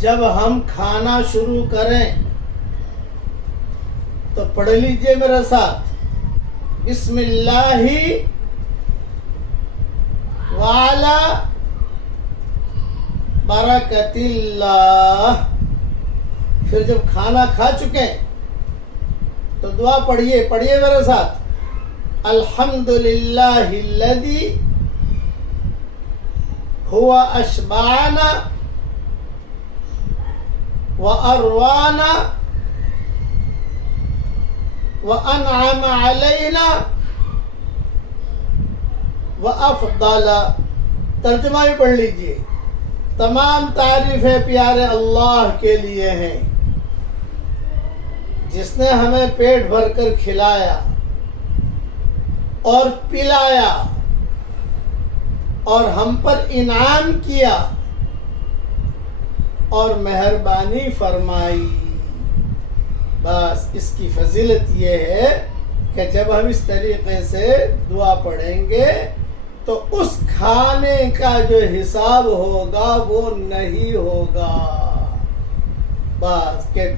جب ہم کھانا شروع کریں تو پڑھ لیجئے میرے ساتھ، بسم اللہ وعلی برکت اللہ۔ پھر جب کھانا کھا چکے تو دعا پڑھیے میرے ساتھ، الحمدللہ الذی ہوا اشبعنا واروانا وانعم علینا وافضل۔ ترجمہ بھی پڑھ لیجئے۔ تمام تعریفیں پیارے اللہ کے لیے ہیں جس نے ہمیں پیٹ بھر کر کھلایا اور پلایا اور ہم پر انعام کیا اور مہربانی فرمائی۔ بس اس کی فضیلت یہ ہے کہ جب ہم اس طریقے سے دعا پڑھیں گے تو اس کھانے کا جو حساب ہوگا وہ نہیں ہوگا۔ بس کہ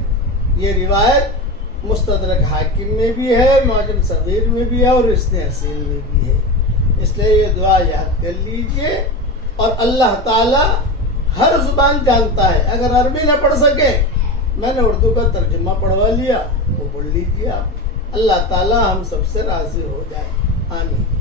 یہ روایت مستدرک حاکم میں بھی ہے، معجم صغیر میں بھی ہے اور حسن حسین میں بھی ہے۔ اس لیے یہ دعا یاد کر لیجئے، اور اللہ تعالی ہر زبان جانتا ہے۔ اگر عربی نہ پڑھ سکے، میں نے اردو کا ترجمہ پڑھوا لیا، وہ پڑھ لیجئے آپ۔ اللہ تعالی ہم سب سے راضی ہو جائے، آمین۔